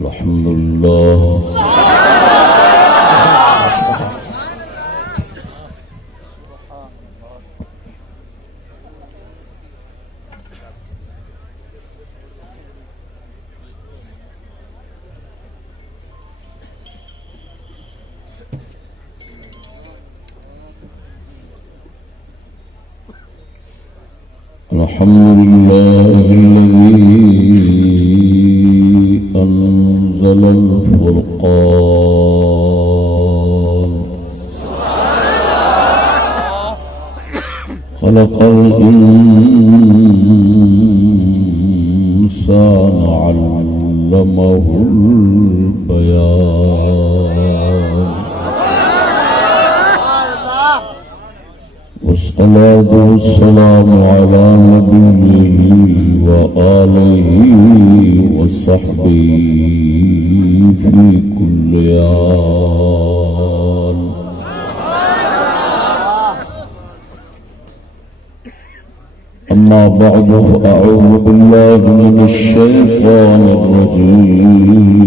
الحمد لله الحمد لله الذي أنزل الفرقان خلق الإنسان علمه البيان والصلاة والسلام على نبيه وآله وصحبه في كل آن أما بعد فأعوذ بالله من الشيطان الرجيم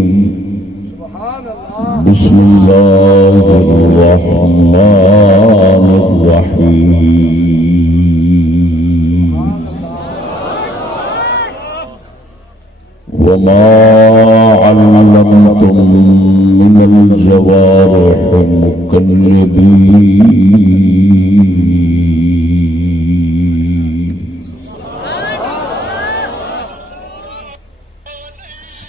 بسم الله الرحمن الرحيم وما علمتم من الجوارح مكلبين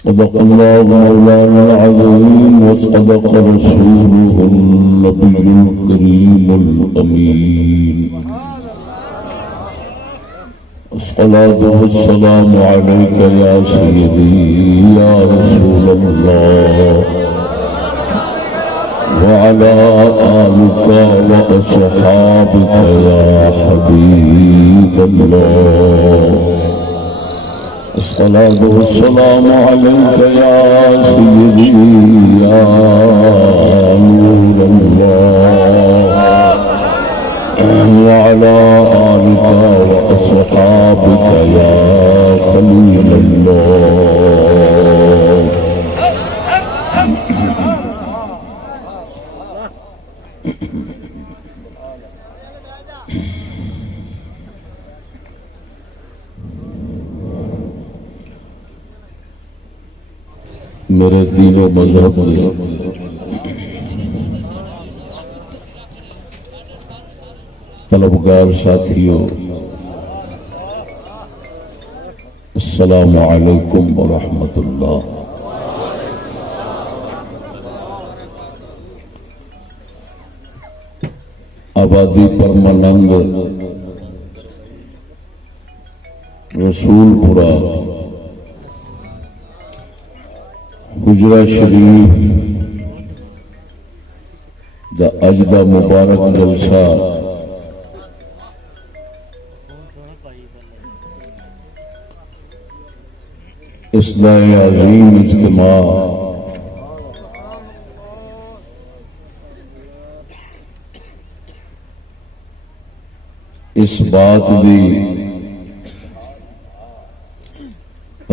صدق الله مولانا العظيم وصدق رسوله النبي الكريم الأمين الصلاة والسلام عليك يا سيدي يا رسول الله وعلى آلك وأصحابك يا حبيب الله الصلاة والسلام عليك يا سيدي يا نور الله وعلى آلك وأصحابك يا خليل الله میرے دین و مذہب میں طلبگار ساتھیوں السلام علیکم ورحمۃ اللہ۔ آبادی پر ملنگ رسول پورا حجرہ شریف دا اج دا مبارک جلسہ اس دا عظیم اجتماع اس بات دی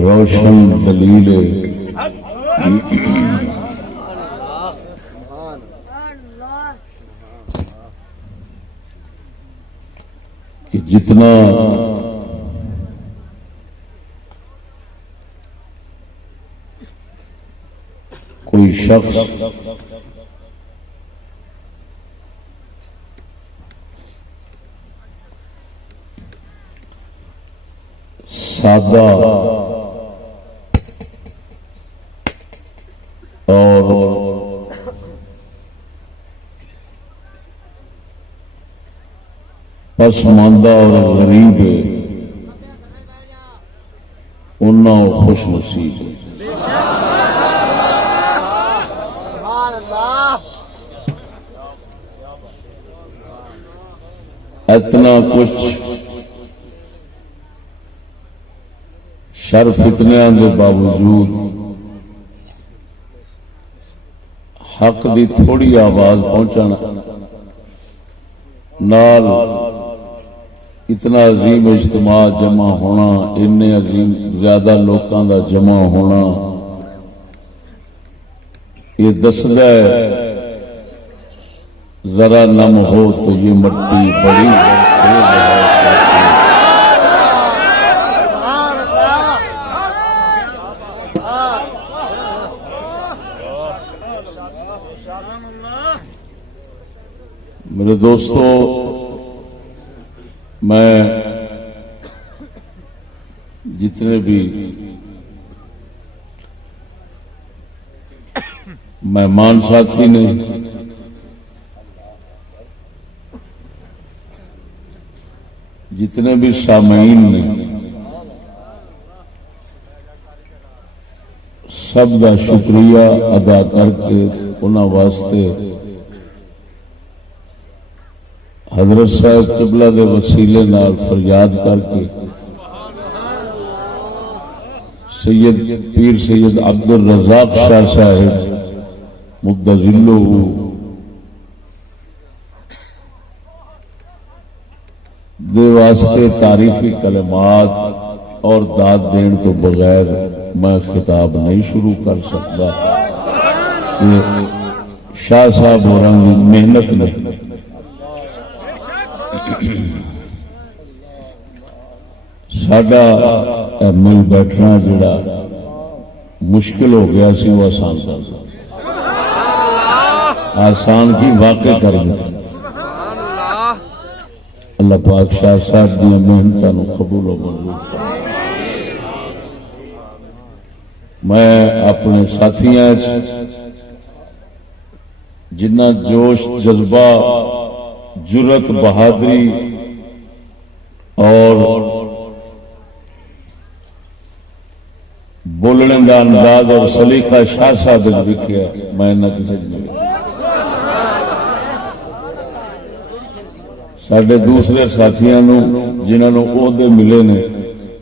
روشن دلیل کہ جتنا کوئی شخص سادہ اور پسماندہ اور غریب ہے انہاں خوش نصیب ہے۔ اتنا کچھ شر فتنیاں کے باوجود حق دی تھوڑی آواز پہنچنا نال اتنا عظیم اجتماع جمع ہونا، اتنے عظیم زیادہ لوکاں دا جمع ہونا یہ دسدا ہے ذرا نم ہو تو یہ مٹی بڑی میرے دوستو، میں جتنے بھی مہمان ساتھی نے جتنے بھی سامعین نے سب کا شکریہ ادا کر کے انہاں واسطے حضرت صاحب قبلہ دے وسیلے نال فریاد کر کے سید پیر سید عبد الرزاق شاہ صاحب مدظلہ دے واسطے تعریفی کلمات اور داد دین تو بغیر میں خطاب نہیں شروع کر سکتا کہ شاہ صاحب ہو رہا محنت نے ساڈا مل بیٹھنا جڑا مشکل ہو گیا سی وہ آسان کر دیا، آسان کی واقع کر دیا۔ اللہ پاک شاہ صاحب دی محنتوں قبول و منظور فرمائے۔ میں اپنے ساتھیاں جنہ جوش جذبہ جرت بہادری اور بولنے کا انداز اور سلیقہ شاہ صاحب نے دیکھا، میں نہ کسی نے سڈے دوسرے ساتھیاں جنہوں نے عہدے ملے نے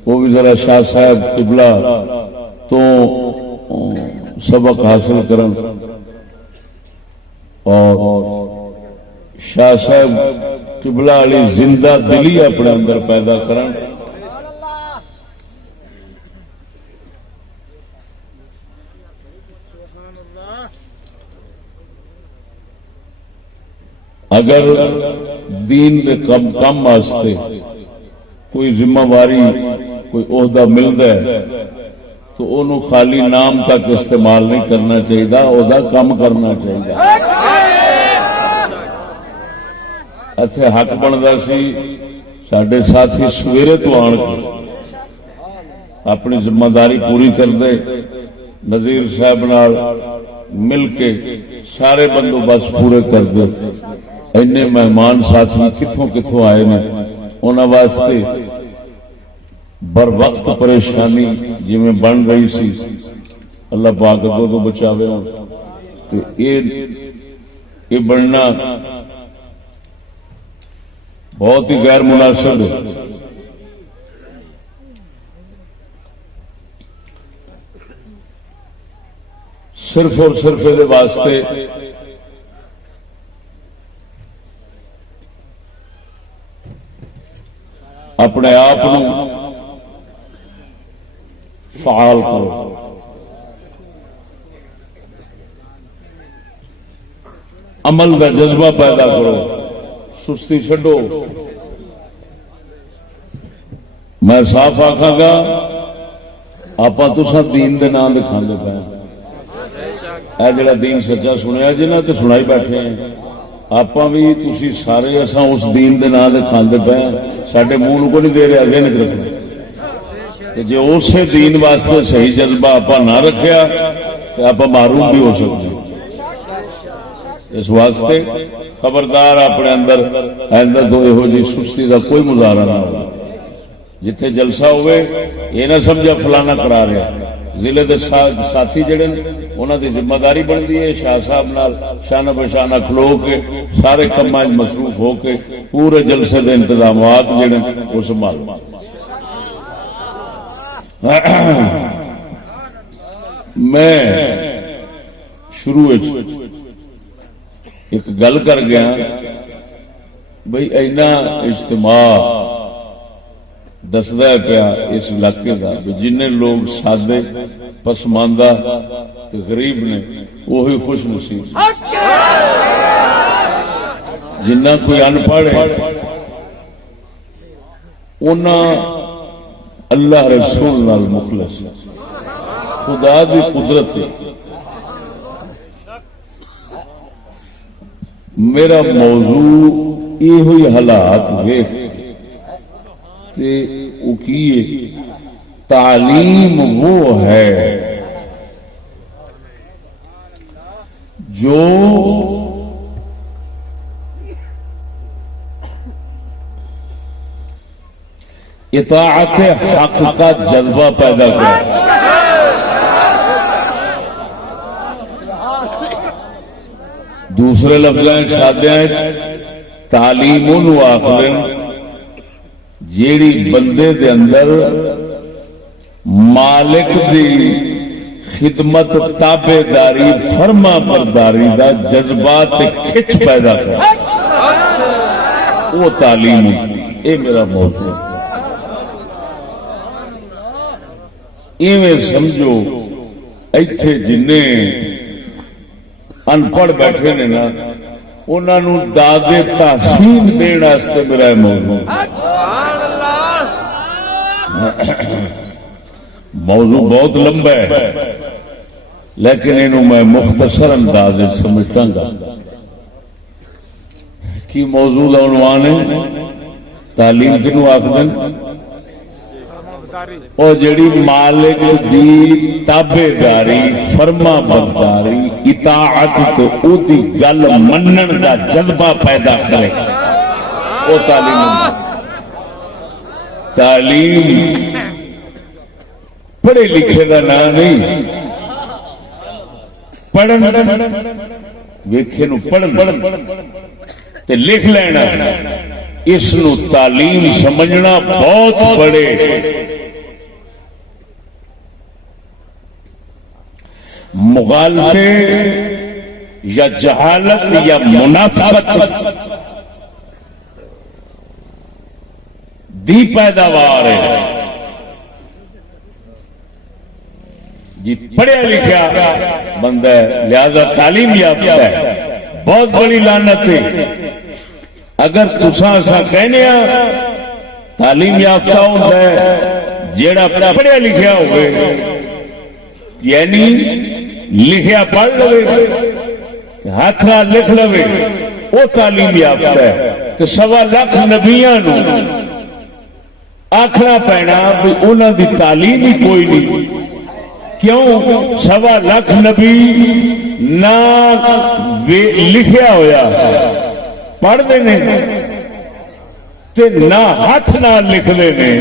وہ بھی ذرا شاہ صاحب قبلہ تو سبق حاصل کرن اور شاہ صاحب قبلہ علی زندہ دلی اپنے اندر پیدا کرن۔ اگر دین کے کم واسطے کوئی ذمہ واری کوئی عہدہ ملتا ہے تو انہوں خالی نام تک استعمال نہیں کرنا چاہیے، عہدہ کم کرنا چاہیے۔ اتنے حق بنتا سی سڈے ساتھی سویرے تو آن کے اپنی ذمہ داری پوری کرتے، نذیر صاحب نال مل کے سارے بندوبست پورے کرتے۔ اینے مہمان ساتھی کتھوں کتھوں آئے نے، انہاں واسطے بر وقت پریشانی جی میں بن رہی سی، اللہ پاک کو تو بچاوے ہوں تو یہ بننا بہت ہی غیر مناسب ہے۔ صرف اور صرف یہ واسطے اپنے آپ فعال کرو، عمل کا جذبہ پیدا کرو، سستی چھڈو۔ میں صاف آکھاں گا آپ تساں دین دے نام دے کھاندے پے، اے جڑا دین سچا سنیا جنہاں تے سنائی بیٹھے ہیں، آپ بھی تسی سارے اساں اس دین دے نام دے کھاندے پے، ساڈے منہ کو نہیں دے رہے ذہن وچ رکھنا۔ جی اسے دین واسطے صحیح جذبہ آپ نہ رکھیا تو آپ معروف بھی ہو سکتے۔ اس واسطے خبردار اپنے اندر تو یہو جی سستی کا کوئی مظاہرہ نہ ہو۔ جتھے جلسہ ہوئے یہ نہ سمجھا فلانا کرا رہا، ضلع کے ساتھی جڑے انہوں کی ذمہ داری بنتی ہے شاہ صاحب نال شانہ بشانہ کھلو کے سارے کاماں مصروف ہو کے پورے جلسے کے انتظامات جڑے وہ سنبھال۔ میں شروع ایک گل کر گیا بھئی اینا اجتماع دسدا ہے پیا اس علاقے کا جن لوگ سادے پسماندہ تے غریب نے وہی خوش نصیب، جنہ کوئی ان پڑھ ہے انہاں اللہ رسول نال مخلص، خدا دی قدرت ہے۔ میرا موضوع یہ ہوئی حالات ویخ تے او کیے تعلیم وہ ہے جو اطاعت حق کا جذبہ پیدا کرے۔ دوسرے لفظاں سادیاں تعلیم انہوں آخر جیڑی بندے دے اندر مالک دی خدمت تابع داری فرما برداری دا جذبات کھچ پیدا کر، وہ تعلیم ہوتی۔ اے میرا موضوع ایویں سمجھو ایتھے جنے ان پڑھ بیٹھے نے نا انہاں نو داد تحسین دین واسطے میرا موضوع بہت لمبا ہے، لیکن انہوں میں مختصر انداز سمجھتا گا کہ موضوع کا عنوان ہے تعلیم کنو آخدن، اور جڑی مالک دی تابع داری فرما برداری اطاعت تو او دی گل منن دا جذبہ پیدا کرے، وہ تعلیم۔ تعلیم پڑھے لکھے دا نام نہیں، پڑھن ویکھے نو پڑھن تے لکھ لینا، اس نو تعلیم سمجھنا بہت بڑے مغالطے یا جہالت یا منافقت دی پیداوار ہے۔ جی پڑھیا لکھیا بندہ ہے لہذا تعلیم یافتہ ہے، بہت بڑی لعنت ہے اگر تساں اساں کہنے تعلیم یافتہ ہوتا ہے جیڑا پڑھیا لکھیا ہوئے، یعنی لکھیا پڑھ لوے ہاتھ نہ لکھ لوے، وہ تعلیم یافتہ ہے۔ تو 1.25 لاکھ نبیاں نو آکھنا پینا بھی انہاں دی تعلیم ہی کوئی نہیں، کیوں 1.25 لاکھ نبی نہ لکھیا ہویا پڑھ دے نے تے نہ ہاتھ نہ لکھ دے نے،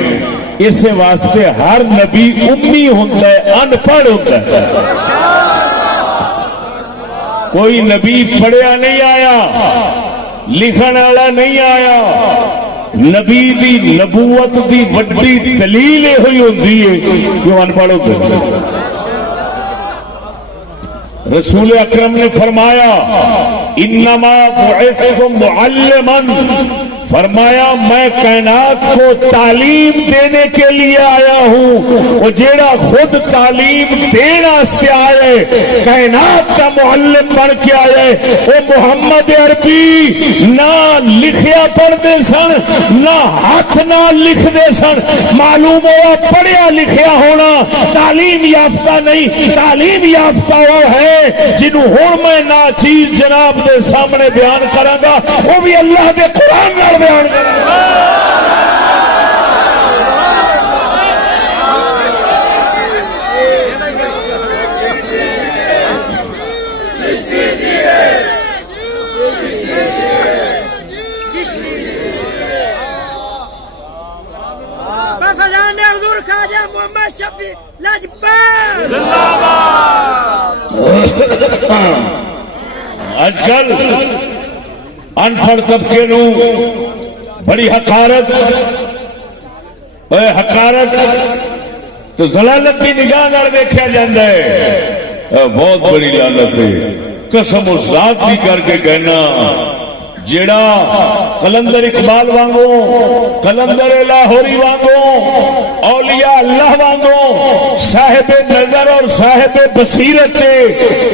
اس واسطے ہر نبی امی ہوتا ہے، ان پڑھ ہوتا ہے۔ کوئی نبی پڑھیا نہیں آیا، لکھن والا نہیں آیا۔ نبی دی نبوت دی وڈی دلیل ہوئی ہوتی ہے کیوں ان پڑھ ہوتے ہیں۔ رسول اکرم نے فرمایا انما بعثت معلما، فرمایا میں کائنات کو تعلیم دینے کے لیے آیا ہوں، وہ جیڑا خود تعلیم دینا سے آئے کائنات کا معلم بن کے آئے، وہ محمد عربی نہ لکھیا پڑھتے سن نہ ہاتھ نہ لکھتے سن، معلوم ہوا پڑھیا لکھیا ہونا تعلیم یافتہ نہیں۔ تعلیم یافتہ وہ ہے جنہوں ہوں میں ناچیز جناب دے سامنے بیان کروں گا، وہ بھی اللہ دے قرآن نال بیان کروں گا۔ آج کل ان پڑھ طبقے نو بڑی حقارت تو ضلالت کی نگاہ نال دیکھا جاتا ہے، بہت بڑی لعنت ہے۔ قسم و ذات بھی کر کے کہنا جڑا قلندر اقبال وانگو قلندر لاہوری وانگو اولیاء اللہ وانگو صاحب نظر اور صاحب بصیرت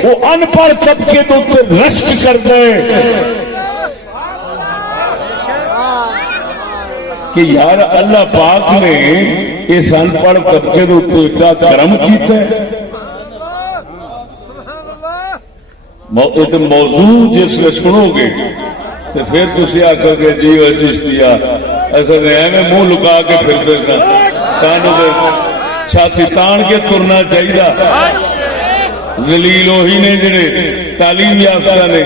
وہ ان پڑھ طبقے تو رشک کر دے کہ یار اللہ پاک نے اس ان پڑھ طبقے کے اتنا کرم کیتا ہے. موضوع جس میں سنو گے تو پھر تھی آخو گے جی وہ چشتیا اصل ایویں منہ لکا کے پھرتے سانو چھاتی تان کے ترنا چاہیے. ذلیل وہی نے جڑے تعلیم یافتہ نے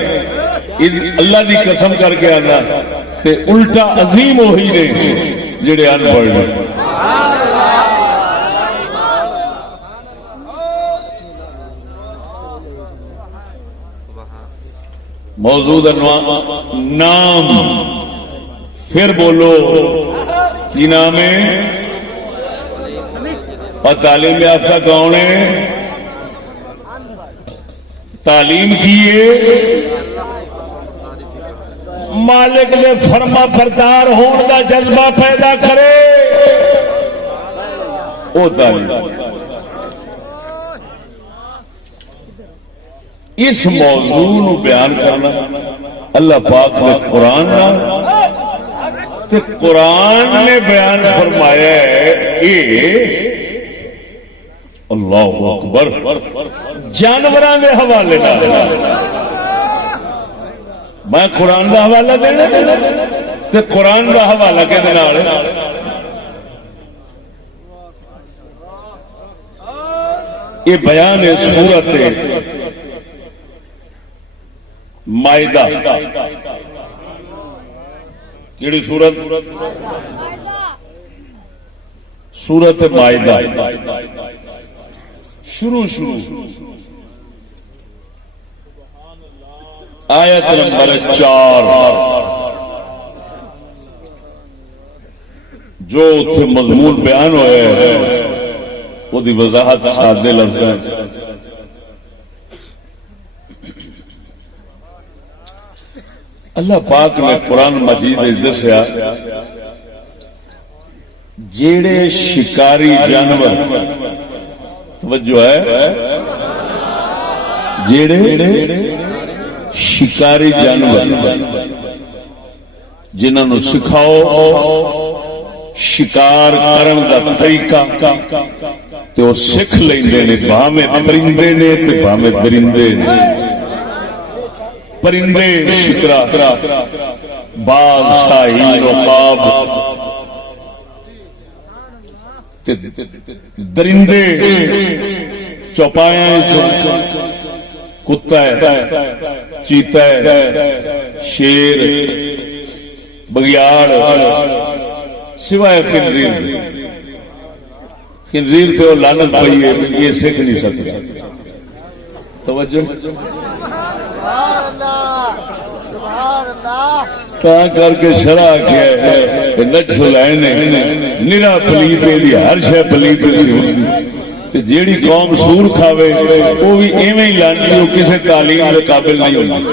اللہ کی قسم کر کے آنا تے الٹا عظیم وہی نے جڑے ان پڑھ نے. موضوع نام پھر بولو کی نام ہے اور تعلیم یافتہ کون ہے؟ تعلیم کیے مالک نے فرما بردار ہونے کا جذبہ پیدا کرے وہ تعلیم. اس موضوع نو بیان کرنا اللہ پاک نے قرآن تے قرآن نے بیان فرمایا ہے. اللہ اکبر جانوراں دے حوالے میں قرآن دا حوالہ دینا تے قرآن دا حوالہ کہنے نال یہ بیان ہے سورت مائدہ. کیڑی سورت؟ سورت مائدہ. شروع آیت نمبر 4 جو اتنے مضمون بیان ہوئے وہ دی وضاحت سادے لفظ. اللہ پاک نے قرآن مجید دسیا جیڑے شکاری جانور توجہ ہے جیڑے شکاری جانور جنہوں سکھاؤ شکار کرن دا طریقہ تے وہ سکھ لیندے نے بھاویں پرندے نے تے بھاویں درندے نے. پرندے شکرا باز شاہین عقاب درندے چوپائیں کتا ہے چیتا ہے شیر بگیاڑ سوائے خنزیر پہ وہ لعنت پئی ہے یہ سیکھ نہیں سکتا. توجہ تا کر کے شرع کیا نجس لائن نرا پلیت ہر شے پلیت سی جیڑی قوم سور کھاوے وہ بھی ایویں ہی لانی وہ کسی تعلیم کے قابل نہیں ہوتی.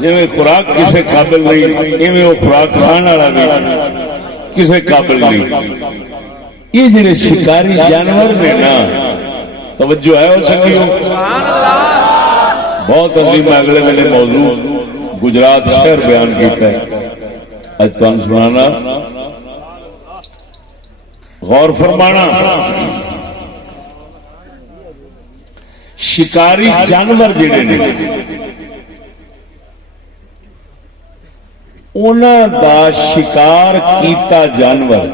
جی خوراک کسی قابل نہیں ایویں وہ خوراک کھانے والا بھی کسی قابل نہیں. یہ جڑے شکاری جانور نے نا توجہ ہے ہو سکی بہت عظیم. اگلے میرے موضوع گجرات شہر بیان کیتا ہے اج تمہیں سنانا غور فرمانا. شکاری جانور جڑے نے انہاں دا شکار کیتا جانور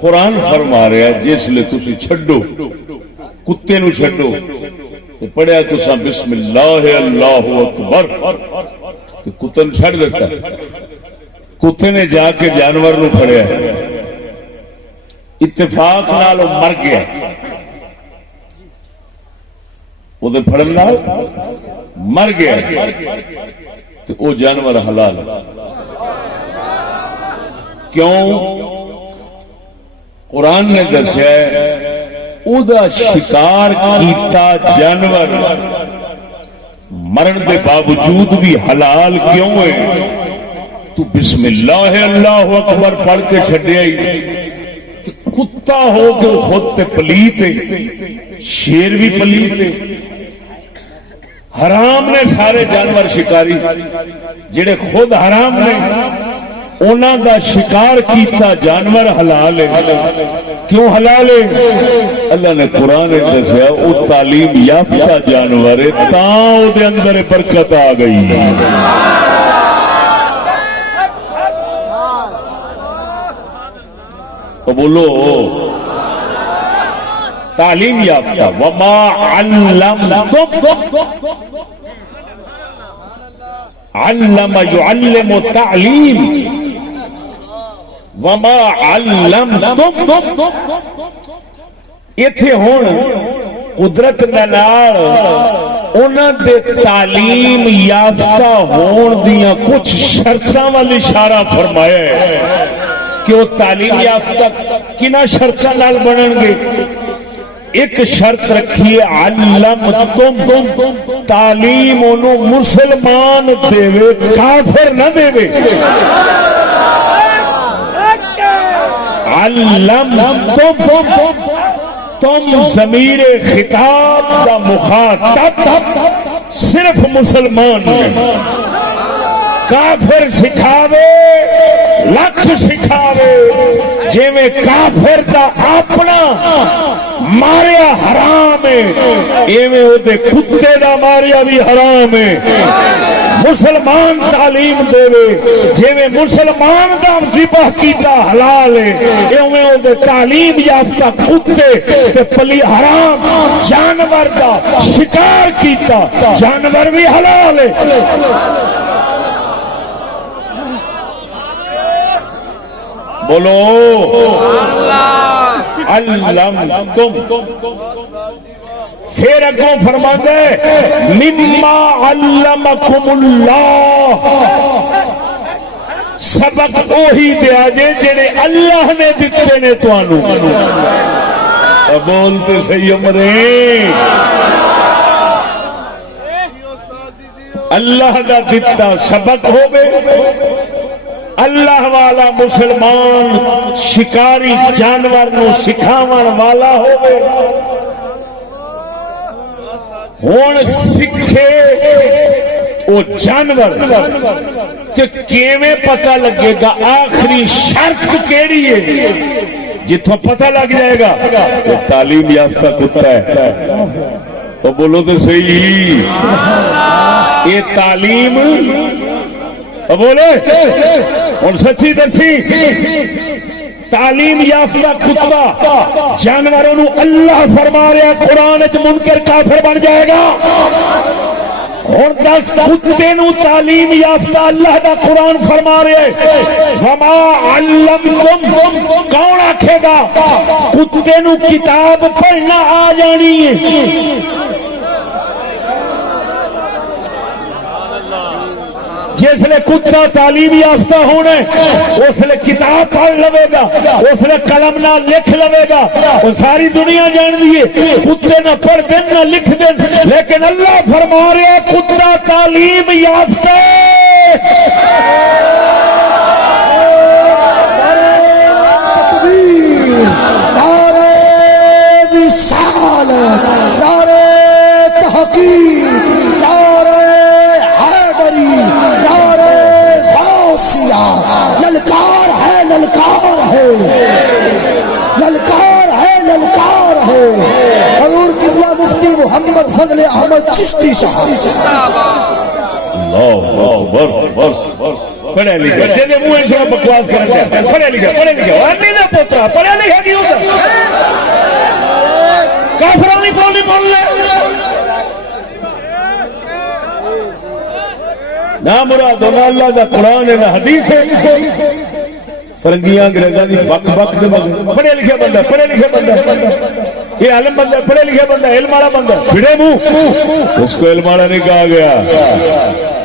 قرآن فرما رہا ہے جس لئے تسی چھڈو کتے نو چھڈو پڑھیا تسا بسم اللہ اللہ اکبر تو کتے چھڑ دیتا کتے نے جا کے جانور نو پھڑیا اتفاق نال مر گیا وہ دے پھڑن نال مر گیا تو وہ جانور حلال. کیوں؟ قرآن نے دسیا ہے او دا شکار کیتا جانور مرن دے باوجود بھی حلال کیوں ہے؟ تو بسم اللہ اللہ اکبر پڑھ کے چھڈیا ہی کتا ہو کے خود تے پلیت ہے، شیر بھی پلیت ہے، حرام نے سارے جانور شکاری جڑے خود حرام نے انہاں دا شکار کیتا جانور حلال ہے۔ کیوں حلال ہے؟ اللہ نے قرآن دسیا وہ تعلیم یافتہ جانور ہے تاں او دے اندر برکت آ گئی۔ تو بولو تعلیم یافتہ وما علم يعلم تعلیم وما علمتم ایتھے ہون قدرت نال انہاں دے تعلیم یافتہ ہون دیاں کچھ شرطاں وال اشارہ فرمایا ہے کہ وہ تعلیم یافتہ کنا شرطاں نال بنن گے۔ ایک شرط رکھیے علمتم تعلیم انہوں مسلمان دے کافر نہ دے۔ علمتم تم ضمیر خطاب دا مخاطب صرف مسلمان ہے، کافر سکھاوے لکھ سکھاوے جے میں کافر دا اپنا ماریا حرام ہے ایویں او دے کتے دا ماریا بھی حرام ہے۔ مسلمان تعلیم دے جے میں مسلمان دا ذبح کیتا حلال ہے ایویں او دے تعلیم یافتہ کتے تے پلی حرام جانور دا شکار کیتا جانور بھی حلال ہے۔ بولو علمتم پھر اگوں فرماتے مما علمکم اللہ سبق وہی دیا جے جڑے اللہ نے دتے نے تانوں۔ بولتے صحیح عمرے اللہ دا دتا سبق ہوے اللہ والا مسلمان شکاری جانور نو سکھاون والا ہوے ہن سکھے او جانور تے کیویں پتہ لگے گا آخری شرط کیڑی ہے جتھوں پتہ لگ جائے گا وہ تعلیم یافتہ کتا ہے۔ تو بولو تو صحیح یہ تعلیم بولے اور سچی دسی تعلیم یافتہ کتا جانوروں نو اللہ فرما رہا قرآن وچ منکر کافر بن جائے گا۔ اور دس کتے نو تعلیم یافتہ اللہ دا قرآن فرما رہا ہے وما علمتم کون آکھے گا کتے نو کتاب پڑھنا آ جانی ہے۔ جس لئے کتا تعلیم یافتہ ہونا ہے اس لئے کتاب پڑھ لوے گا، اس لئے قلم نہ لکھ لوے گا، وہ ساری دنیا جان دیئے کتے نہ پڑھ دیں نہ لکھ دیں، لیکن اللہ فرما رہا ہے کتا تعلیم یافتہ تکبیر نعرہ رسالت نعرہ تحقیق نعرہ حیدری نعرہ غوثیہ للکار ہے للکار ہے للکار ہے للکار ہے حضور قبلہ مفتی محمد فضل احمد چشتی صاحب اللہ اکبر پڑھے لکھے بچے دے منہ سے بکواس کرتے ہیں پڑھے لکھے آدمی دا پوترا پڑھے لکھے کی ہوتا کافروں نہیں بول لے نہ مراد نہ اللہ دا قرآن ہے نہ حدیث ہے فرنگیاں انگریزاں دی بک بک دے پڑھے لکھے بندہ یہ عالم بندہ پڑھے لکھے بندہ علم والا بندہ بھڑے منہ اس کو علم والا نہیں کہا گیا،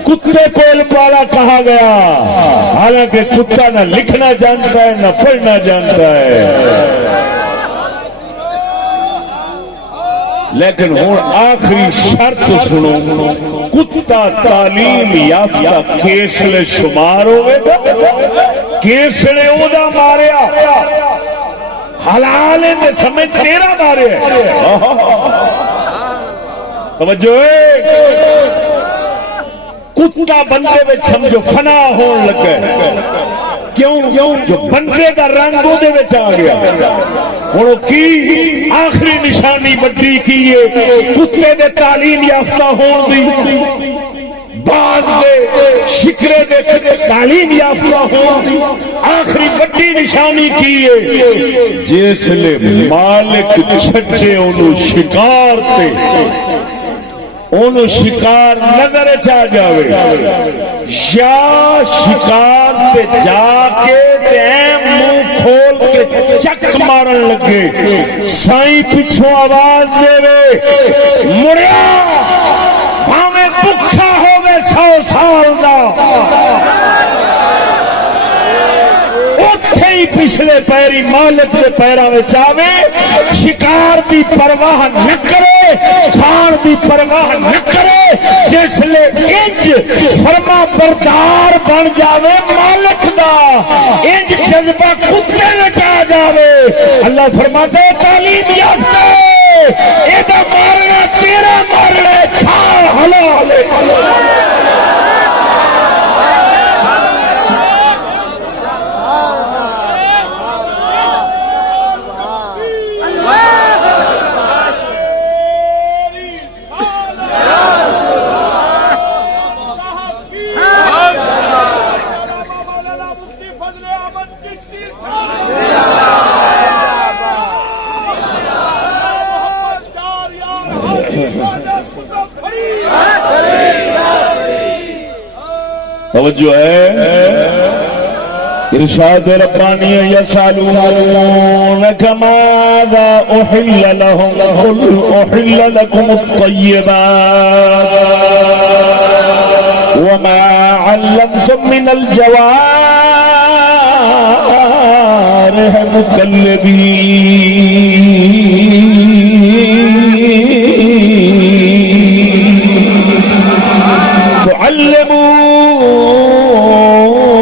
کتے کو علم والا کہا گیا، حالانکہ کتا نہ لکھنا جانتا ہے نہ پڑھنا جانتا ہے۔ لیکن ہوں آخری شرط سنو، کتا تعلیم یافتہ کیسلے شمار ہوئے گا، کیسلے او دا ماریا حلال ہے سمجھ تیرا مارے توجہ ہے، کتا بندے میں سمجھو فنا ہون لگے، کیوں جو بندے دا رنگ وہ دے وچ آ گیا، ہن کی آخری نشانی بڑی کی ہے کتے دے تعلیم یافتہ ہون دی، بعض دے شکرے دے تعلیم یافتہ ہون دی، آخری بڑی نشانی کی ہے جس لے مالک چھٹے انہوں شکار تے انہوں شکار نظر چاہ جاوے یا شکار تے جا کے تیم منہ کھول کے چک مارن لگے، سائیں پچھوں آواز دے وے مڑیا ہمیں بکھا ہوئے 100 سال دا، اٹھے ہی پچھلے پیری مالک دے پیرا میں چاہوے، شکار دی پرواہ نہ کرے، کھان دی پرواہ نہ کرے، جس لے انج فرما بردار بن جاوے مالک دا، انج جذبہ کتے میں چاہ جاوے، اللہ فرماتا ہے تعلیم یافتہ ایدہ مارنا تیرا مارنا کھا حلال توجہ ہے، ارشاد ربانی یسألونک ماذا احل لهم قل احل لكم الطیبات وما علمتم من الجوارح مكلبين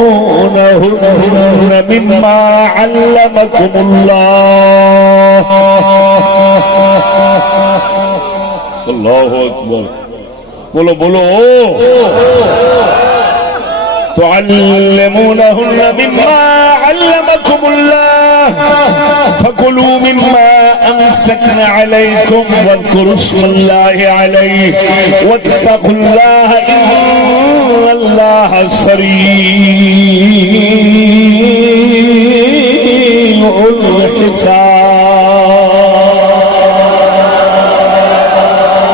تعلمونهن مما علمكم الله اللہ اکبر، بولو بولو، تعلمونهن مما علمكم الله فكلوا مما أمسكن عليكم واذكروا اسم الله عليه واتقوا الله إن الله سريع الحساب۔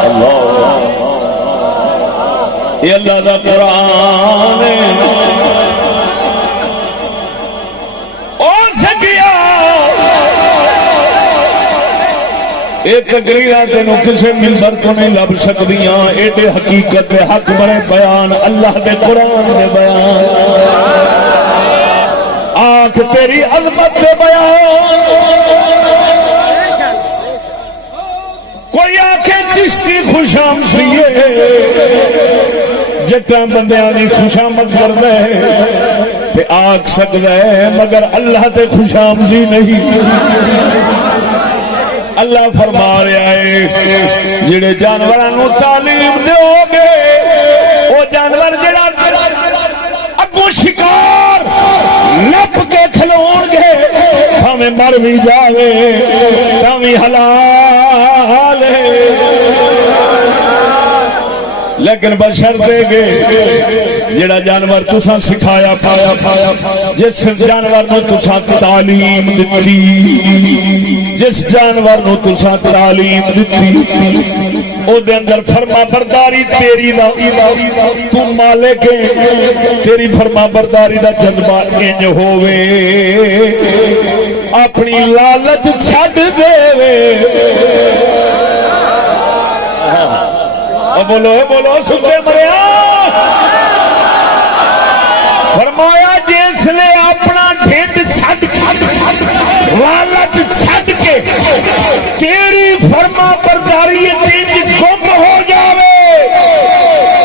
اللہ، یہ اللہ دا قرآن ہے، یہ تقریرات تینوں کسی ممبر تو نہیں لب سکدیاں، ایڈے حقیقت دے حق بڑے بیان اللہ دے قرآن دے بیان، آنکھ تیری عظمت دے بیان، کوئی آنکھیں چشتی خوشامدیے جتنا بندیاں دی خوشامد کردے تے آنکھ سکدے مگر اللہ تے خوشامدی نہیں۔ اللہ فرما رہا ہے جڑے جانوراں تعلیم دیو گے وہ جانور جڑا اگوں شکار لپ کے کھلون گے ہمیں مر بھی جاوے تاوی حلال ہے، لیکن بشرطے گے جڑا جانور تساں سکھایا پایا جس جانور نو تساں تعلیم دتی، جس جانور نو تساں تعلیم دتی او دے اندر فرما برداری تیری دا تو مالک ہے، تیری فرما برداری دا جذبہ انج ہووے اپنی لالچ چھڈ دے بولو بولو ستے مریا، فرمایا جس نے اپنا ڈھڈ چھڈ لالچ چھڈ کے تیری فرما برداری شکاری گم ہو جاوے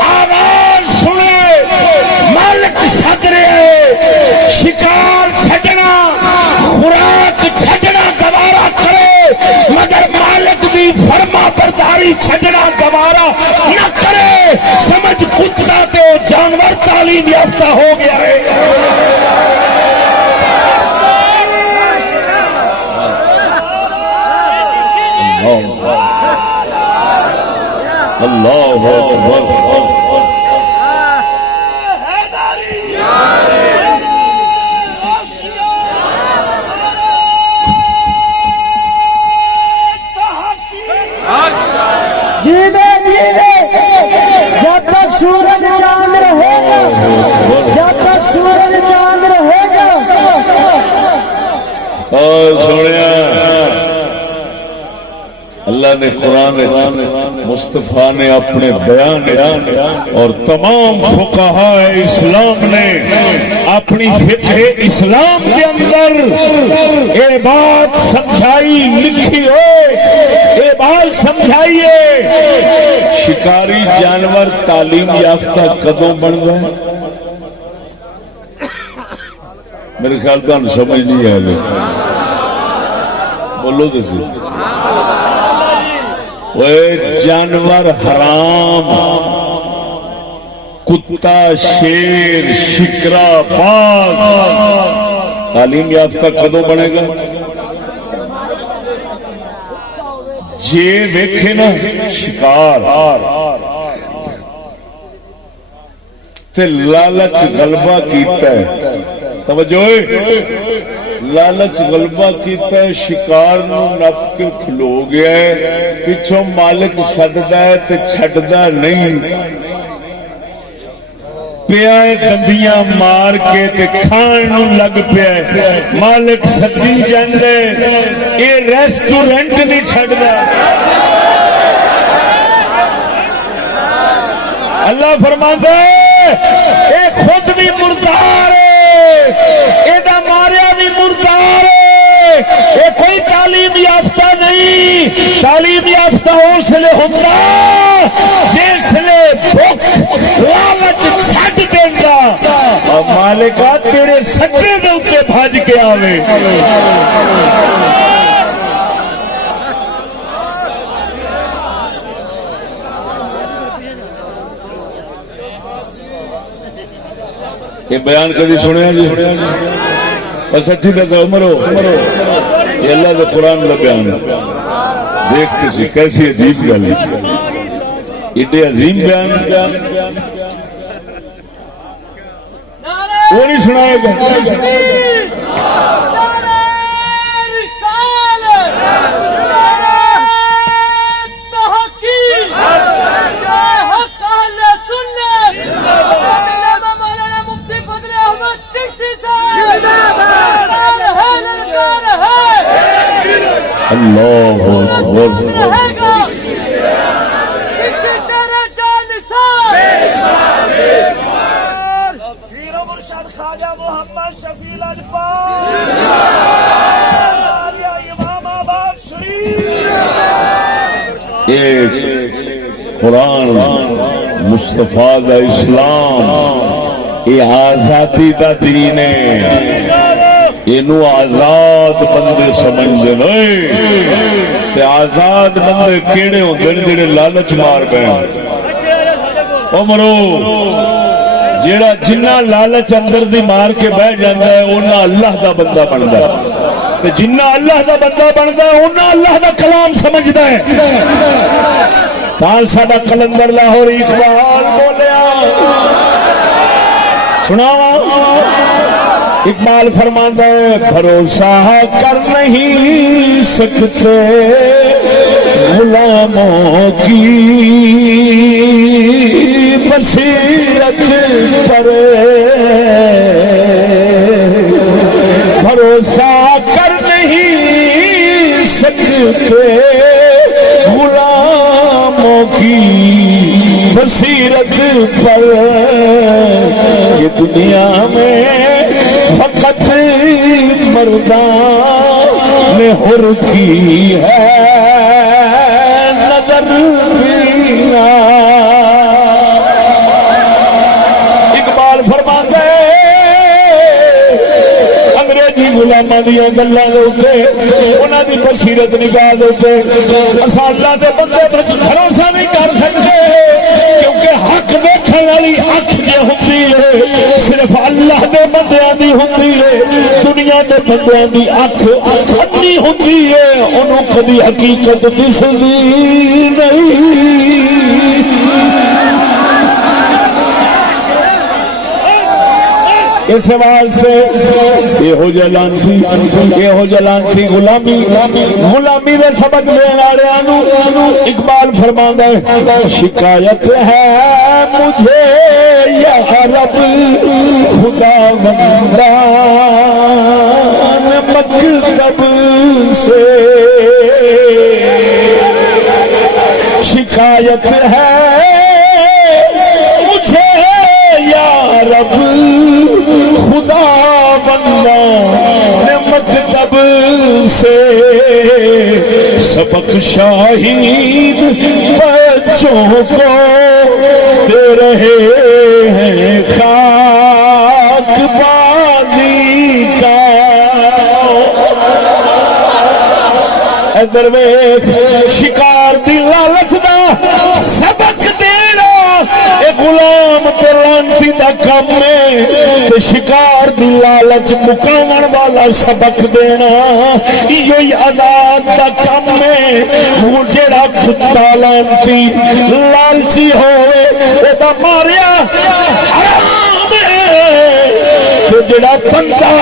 آواز سنے مالک سد رہے شکار چھڈنا خوراک چھڈنا گوارا کرے مگر مالک دی فرما برداری چھڈنا گوارا نہ کرے سمجھ کتا تے جانور تعلیم یافتہ ہو گیا ہے اللہ اکبر جب تک سورج چاند رہے گا جب تک سورج چاند رہے گا سنیا اللہ نے قرآن مصطفیٰ نے اپنے بیان اور تمام فقہاء اسلام نے اپنی فقہ اسلام کے اندر یہ بات سمجھائی لکھی ہے یہ بات سمجھائیے شکاری جانور تعلیم یافتہ کدوں بن گئے میرے خیال کا سمجھ نہیں ہے بولو تو سی جانور حرام کتا شیر شکرا باغ تعلیم یافتہ کدوں بنے گا جے ویکھے نا شکار تے لالچ غلبہ کیتا ہے توجہ لالچ غلبہ کیتا ہے شکار نو نپ کے کھلو گیا ہے پچھوں مالک چھڈدا ہے تے چھڈدا نہیں پیا دندیاں مار کے تے کھان نو لگ پیا مالک سدی جاندے اے ریسٹورنٹ نہیں چھڈدا اللہ فرماندا ہے اے خود بھی مردار ہے اے دا ماریا بھی مردار ہے اے کوئی تعلیم یافتہ نہیں تعلیم یافتہ اس لیے ہوتا جس لیے بھوک لالچ چھڈ دیندا اور مالکا تیرے سکے دے اوتے بھج کے آوے یہ بیان کبھی سنیا جی اور سچی دسا عمرو یہ اللہ کا قرآن کا بیان دیکھتے سی کیسی عجیب گل ایڈے عظیم بیان وہ نہیں سنائے گا اللہ اکبر خواجہ محمد شفیع الاجپال امام آباد شریف ایک قرآن مصطفیٰ دا اسلام یہ آزادی دا دین ہے اینو آزاد بندے سمجھتے تے آزاد بندے کیڑے ہوندے جڑے لالچ مار پے عمرو جیڑا جنہ لالچ اندر دی مار کے بہ جاندا ہے اونا اللہ دا بندہ بندا ہے تے جنہ اللہ دا بندہ بندا ہے اونا اللہ دا کلام سمجھدا ہے تال ساڈا کلندر لاہور اقبال بولیا سناواں اقبال فرماتا ہے بھروسہ کر نہیں سکتے غلاموں کی بصیرت پر بھروسہ کر نہیں سکتے غلاموں کی بصیرت پر یہ دنیا میں فقط مردان نے حر کی ہے نظر دربیاں اقبال فرماتا ہے انگریزی غلاماں دیاں گلاں دے اوتے انہاں دی بصیرت نگاہ دے اوتے اساں اللہ دے بندے تے بھروسہ نہیں کر سکتے کیونکہ حق دیکھن والی اکھ جے ہوندی ہے صرف اللہ دے بندیاں دی ہوندی ہے دنیا دے بندیاں دی اکھ انھی ہوندی ہے انہوں کبھی حقیقت دسدی نہیں اس واسطے یہو جلانتی غلامی دے سبق دین والےاں نوں اقبال فرماندا ہے شکایت ہے مجھے یا رب خدا بندان مکتب سے شکایت ہے مجھے یا رب خدا بندہ مکتب سے سبق شاہین بچوں کو دے رہے ہیں خاک بازی کا ادھر ویکھ شکار دی لالچ دا سبق دینا اے غلام تے لانتی دا کم ہے تے شکار دی لالچ مکاون والا سبق دینا ایہی آزاد دا کم ہے وہ جڑا کتا لالچی ہوئے او دا ماریا حرام ہے تے جڑا بندہ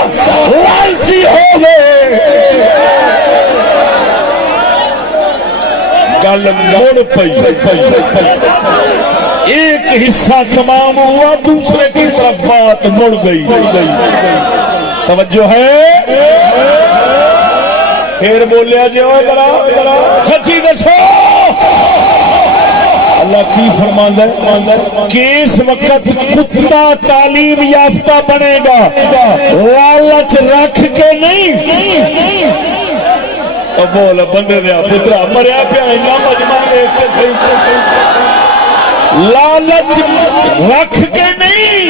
لالچی ہوئے گل مڑ پئی ایک حصہ تمام ہوا دوسرے کی طرف بات مڑ گئی توجہ ہے پھر بولیا جی ذرا سچی دسو اللہ کی فرماندا ہے کہ اس وقت کتا تعلیم یافتہ بنے گا لالچ رکھ کے نہیں بول بندے دیا پترا مریا پیا مجمع دیکھ کے صحیح لالچ رکھ کے نہیں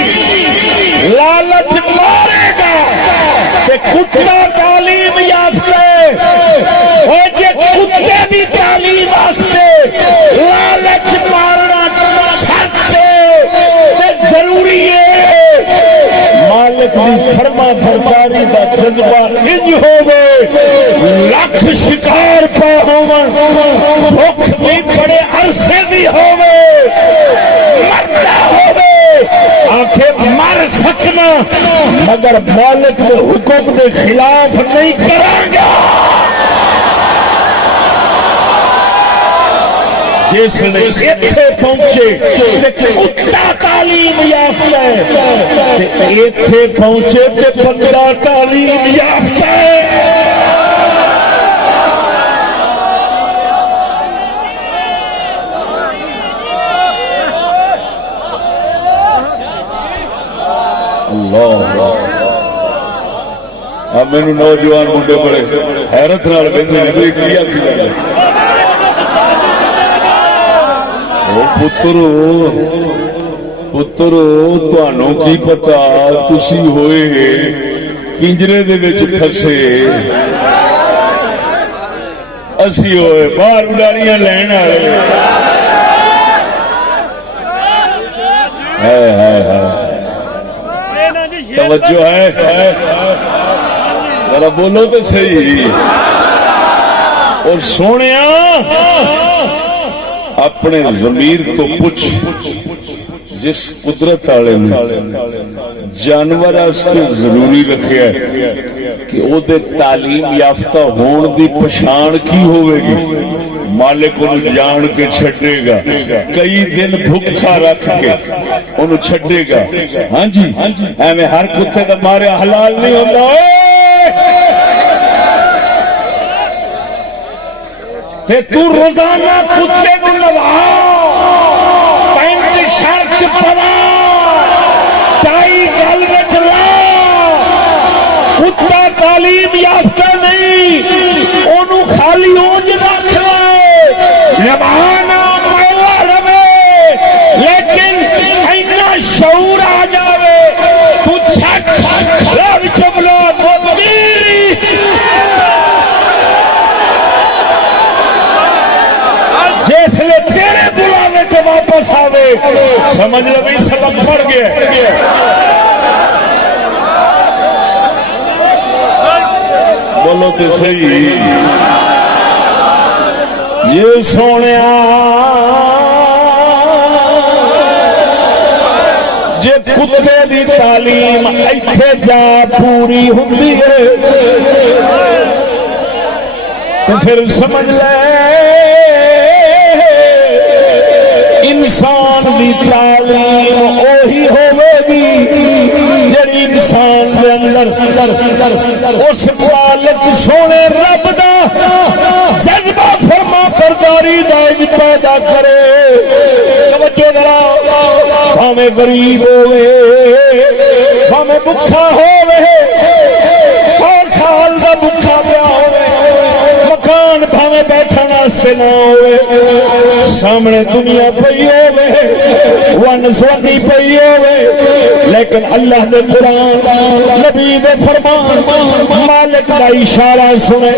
لالچ مارے گا کہ کتا تعلیم یافتہ اور جے کتے بھی تعلیم واسطے لالچ مارنا شرط سے ضروری ہے مالک دی فرما برداری دا جذبہ انج ہوے لکھ شکار پہ ہون بھوک بھی بڑے عرصے دی ہوے مرتا ہوے آنکھیں مر سکنا مگر مالک دے حکم دے خلاف نہیں کراں گا جس نے ایتھے پہنچے کتا تعلیم یافتہ ہے ایتھے پہنچے تے بندہ تعلیم یافتہ ہے اللہ اب مینوں نوجوان منڈے بڑے حیرت نال کہندے نے کوئی کی آکھی جاندے پترو تانوں کی پتا تسی ہوئے پنجرے دے وچ پھسے اسی ہوئے باہر اڈاریاں لین والے توجہ ہے ذرا بولو تو صحیح اور سونیا اپنے ضمیر تو پوچھ جس قدرت والے جانور ضروری رکھیا ہے کہ او دے تعلیم یافتہ ہون دی پہچان کی ہوئے گی مالک انہوں جان کے چھڑے گا کئی دن بھوکا رکھ کے انہوں چھڑے گا ہاں جی میں ہر کتے کا مارے حلال نہیں ہوتا تو روزانہ کتے کو لگا پینٹ شرٹ پڑا ٹائی گل میں چلا کتا تعلیم یافتہ نہیں انہوں خالی اونج رکھ لے روانا مولا روے لیکن اینا شعور آ جاوے تو چھٹ رب چبلا مدیری جس لئے تیرے بلاوے تو واپس آوے سمجھ لو بھی سبق پڑھ گئے بولو تو صحیح جے سونیا جے کتے دی تعلیم ایتھے جا پوری ہوندی ہے تو پھر سمجھ لے انسان دی تعلیم اوہی ہوے گی جڑی انسان دے اندر اس خالق سونے رب دا جذبہ فرما برداری دا پیدا کرے توجہ ذرا بھاویں غریب ہوے بھاویں بھکھا ہوے 100 سال دا بھکھا پیا ہوے مکان بھاویں بیٹھن واسطے نہ ہوے سامنے دنیا پئی ہوے ون سونی پئی ہوے لیکن اللہ دے قرآن نبی دے فرمان مالک دا اشارہ سنے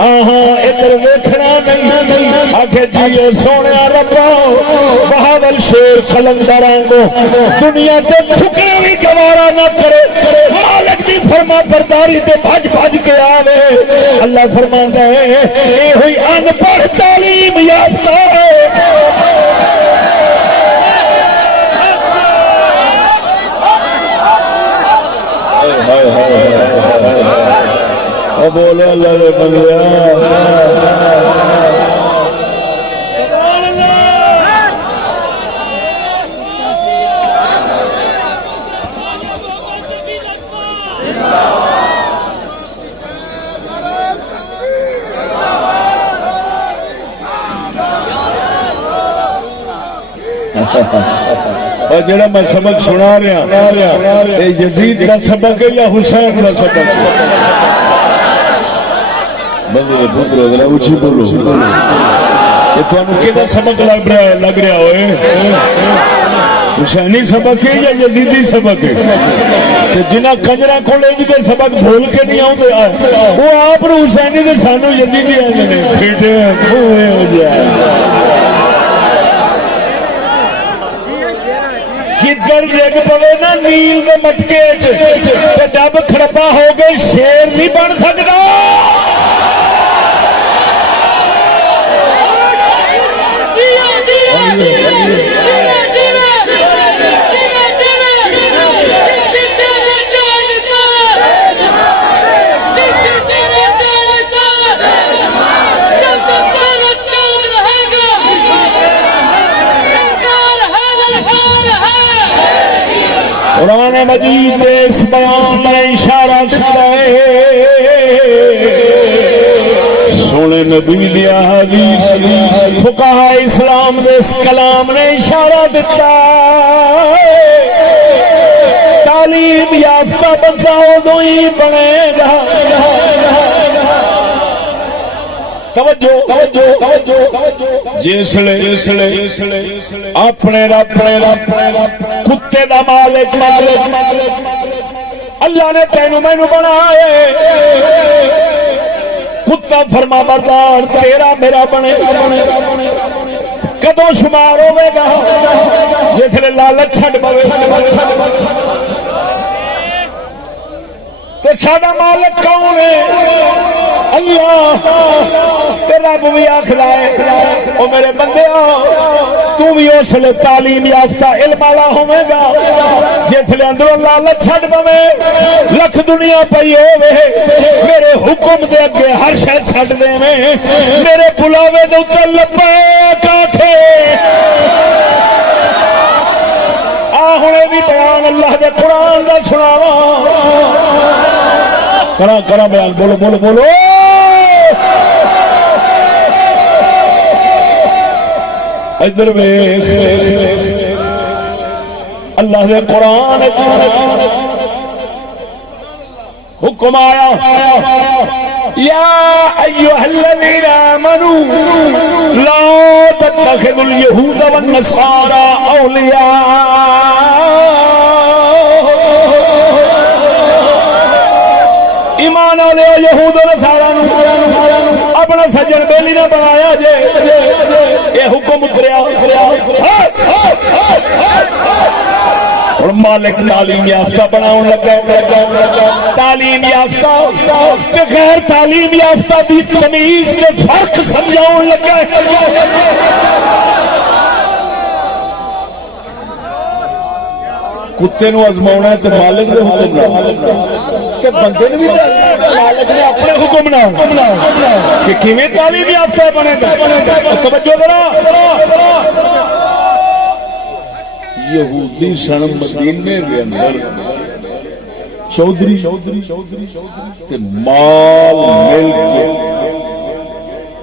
آہاں ادھر ویکھنا نہیں آکھے جیے سونے ربا بہادر شیر قلندراں کو دنیا تے ٹھکرے بھی گوارا نہ کرے مالک دی فرما برداری تے بھج بھج کے آوے اللہ فرماندا ہے اے ہوئی ان پڑھ تعلیم یافتہ ہے بولے اللہ نے بندیا اور جڑا میں سبق سنا رہا یزید کا سبق ہے یا حسین کا سبق بندے پتر ذرا اونچی بولو یہ تانوں کیدا سبق لگ رہا ہوئے حسینی سبق ہے یا یزیدی سبق ہے کہ جنہ کنجراں کول انج دے سبق بھول کے نہیں آوندے وہ آپ نو حسینی تے سانو یزیدی آندے نے پھٹے ہوئے ہو جائے جدھر ڈگ پوے نا نیل دے مٹکے تے ڈب کھڑپا ہو گئے شیر نہیں بن سکدا قرآن مجید اس بیان میں اشارہ کرتا ہے سونے نبی دیا حدیث فقہاء اسلام دے اس کلام نے اشارہ دیتا تعلیم یافتہ بندہ ادو ہی بنے گا جسلے اپنے رب کتے دا مالک اللہ نے تینوں مینوں بنایا کتا فرما بردار تیرا میرا بنے کدوں شمار ہوے گا جسلے لالچ چھڈ پوے تے ساڈا مالک کون ہے اللہ تیرا بھی آخر ہے او میرے بندے تو بھی اس لیے تعلیم یافتہ علم والا ہوے گا جس لیے اندروں لالچ چھڈ پوے لکھ دنیا پئی ہوے میرے حکم دے اگے ہر شے چھڈ دے میرے بلاوے دے اوتے لبیک آکھے ہنے بھی بیان اللہ دے قرآن دا سناواں کرا بیان بولو بولو بولو ادھر ویکھ اللہ دے قرآن حکم آیا یا ایھا الذین آمنوا لا تتخذوا اليہود والنصارى اولیاء، ایمان والے یہود و نصارا نو اپنا سجن بیلی نہ بنایا جے، یہ حکم اتریا۔ اور مالک تعلیم یافتہ بناؤ لگا، تعلیم یافتہ تے غیر تعلیم یافتہ دی تمیز تے فرق سمجھاؤ لگا۔ کتے نو ازماؤنا ہے تے مالک دے حکم نہ، کہ بندے نے بھی مالک نے اپنے حکم نہ، کہ کیویں تعلیم یافتہ بنے گا۔ توجہ ذرا، یہودی سن مدینے دے اندر چودھری تے مال مل کے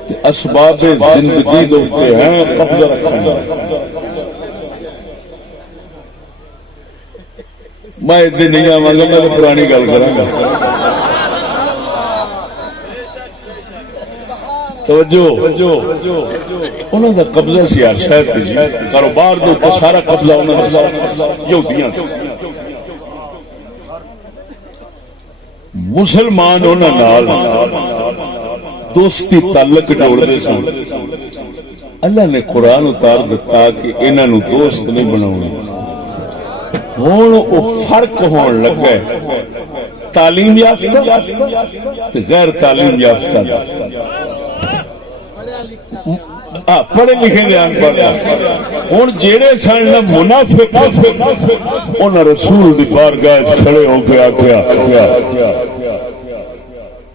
تے اسباب زندگی دے اوپر ہیں قبضہ رکھنا۔ میں ادھر نہیں آواں گا، میں پرانی گل کراں گا۔ توجہ، انہوں دا قبضہ سی شاید جی، کاروبار دے اوپر سارا قبضہ انہوں نے یہودیاں۔ مسلمان انہوں نال دوستی تعلق جوڑ دے سن، اللہ نے قرآن اتار دیتا کہ انہوں نے دوست نہیں بناؤنا۔ ہوں وہ فرق ہون لگا تعلیم یافتہ غیر تعلیم یافتہ، پڑھے لکھے گے ان پڑھ۔ ہوں جہے سن منافق انہاں رسول دی بارگاہ کھڑے ہو کے آخیا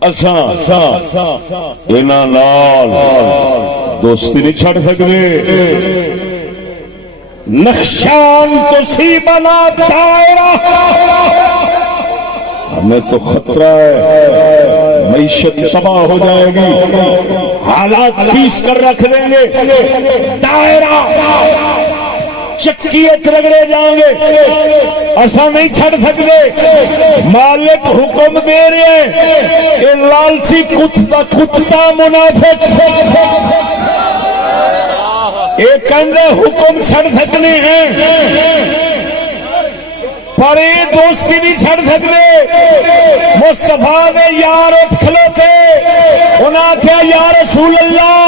اساں انہاں نال دوستی نہیں چھڑ سکتے، نقصان تو سی بنا دائرہ، ہمیں تو خطرہ ہے معیشت تباہ ہو جائے گی، حالات پیس کر رکھ دیں گے، دائرہ چکیت رگڑے جائیں گے، ایسا نہیں چھڑ سکتے۔ مالک حکم دے رہے ہیں، یہ لالچی کتا منافق ایک کندے حکم چھڑ سکنے ہیں پر یہ دوستی نہیں چھڑ سکتے۔ مصطفیٰ نے یار اٹھ کھلوتے، انہاں کیا یا رسول اللہ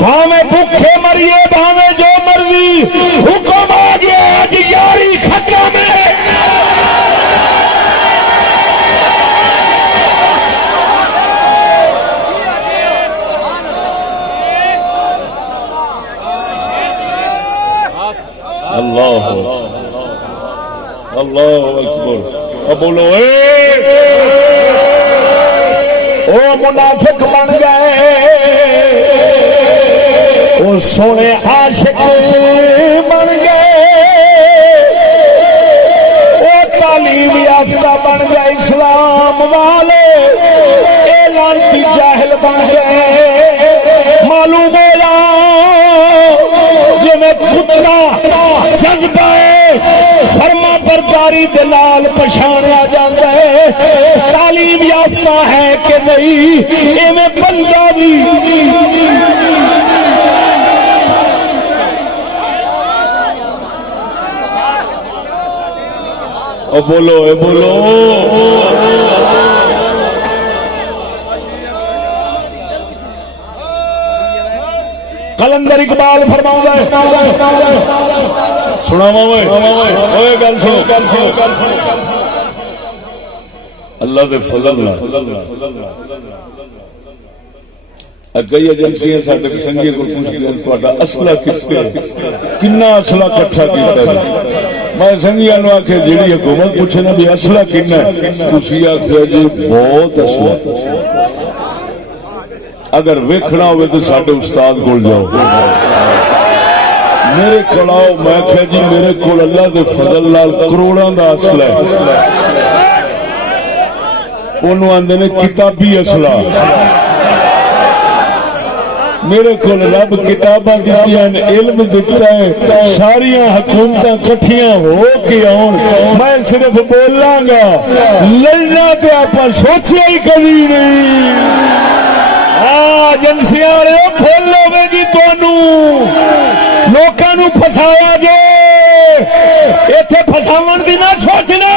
بھامے بھوکے مریے بھامے جو مرضی، حکم آ گیا آج یاری ختم ہے۔ اللہ اللہ اکبر، اب بولو او منافق بن گئے، او سونے عاشق بن گئے، او تعلیم یافتہ بن گئے اسلام والے، اے لانتی جاہل بن گئے۔ معلوم ہو جی میں کتا جذبہ فرما برداری دلال پچھاڑیا جاتا ہے تعلیم یافتہ ہے کہ نہیں، ایویں بندہ بھی بولو اے بولو۔ قلندر اقبال فرماؤں گا، سنا گل سنو، اللہ دے فضل کئی ایجنسیاں سارے سنگی کو پوچھتے اصلہ کس کے کنا اصلہ کٹھا کیتا ہے۔ میں سنگیا نو آخیا جیڑی حکومت پوچھے نا بھی اصلہ کنا، تسی آخیا جی بہت اصلہ۔ اگر ویکھنا ہوئے تو ساڈے استاد کول جاؤ، میرے کول آؤ۔ میں کہا جی میرے کول اللہ دے فضل نال کروڑاں دا اصلہ ہے، انہوں آندے نے کتابی اصلہ۔ میرے کو رب کتاباں دتیاں علم دتا ہے ساریاں حکومتاں کٹھیاں ہو کے آن میں صرف بولاں گا لڑنا تے آپ سوچیا ہی کبھی نہیں ایجنسیاں والے پھول ہوے گی تانوں لوکاں نوں پھسایا جے ایتھے پھساون دی نہ سوچنا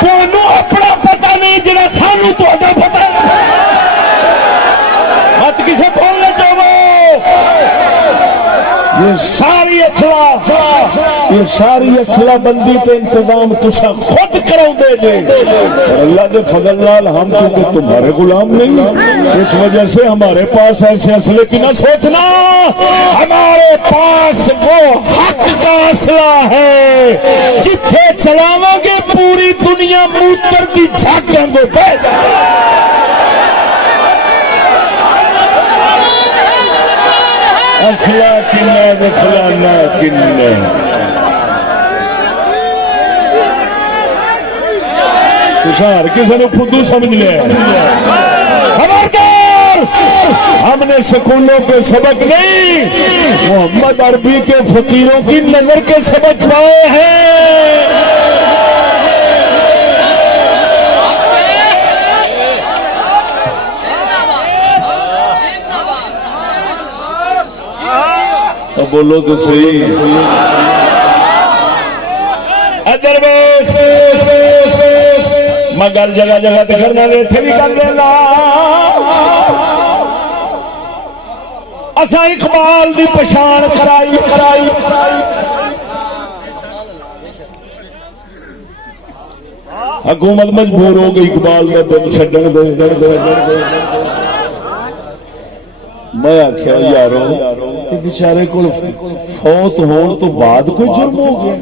تانوں اپنا پتہ نہیں جڑا سانوں تہاڈا پتہ مت کسے بولنے چاہو یہ ساری اصلاح بندی تے انتظام تسا خود کراؤ دے دے اللہ دے فضل نال ہم کیونکہ تمہارے غلام نہیں اس وجہ سے ہمارے پاس ایسے اسلحے کی نہ سوچنا ہمارے پاس وہ حق کا اسلحہ ہے جتھے چلاواں گے پوری دنیا موتر دی جھاکاں گے پیدا اسلحہ کنے فلانا کنے ہر کسی نے خودو سمجھ لیا خبردار ہم نے سکولوں کے سبق نہیں محمد عربی کے فقیروں کی نظر کے سبق پائے ہیں اب بولو تو صحیح ادھر مگر جگہ جگہ تے کرنا ویتھے بھی کر دینا اساں اقبال دی پہچان کرائی حکومت مجبور ہو گئی اقبال کا دل چھڈن دے میں آخیا یارو بیچارے کو فوت ہون تو بعد کوئی جرم ہو گیا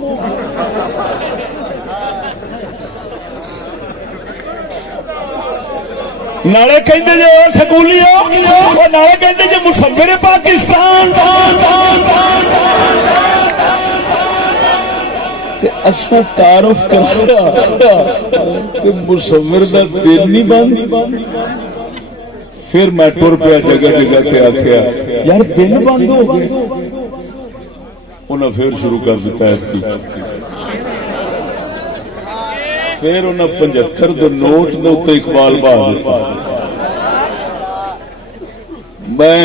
نالے کہندے جے سکولی ہو نالے کہندے جے مصور پاکستان اصل تعارف کرتا کہ مصور دا دل نہیں بند پھر میں ٹر پیا جگہ جگہ تے آخیا یار دن بند ہو گئے انہیں پھر شروع کر دیتا ہے پھر انہیں 75 دے نوٹ دے تے اقبال بہا دیتا میں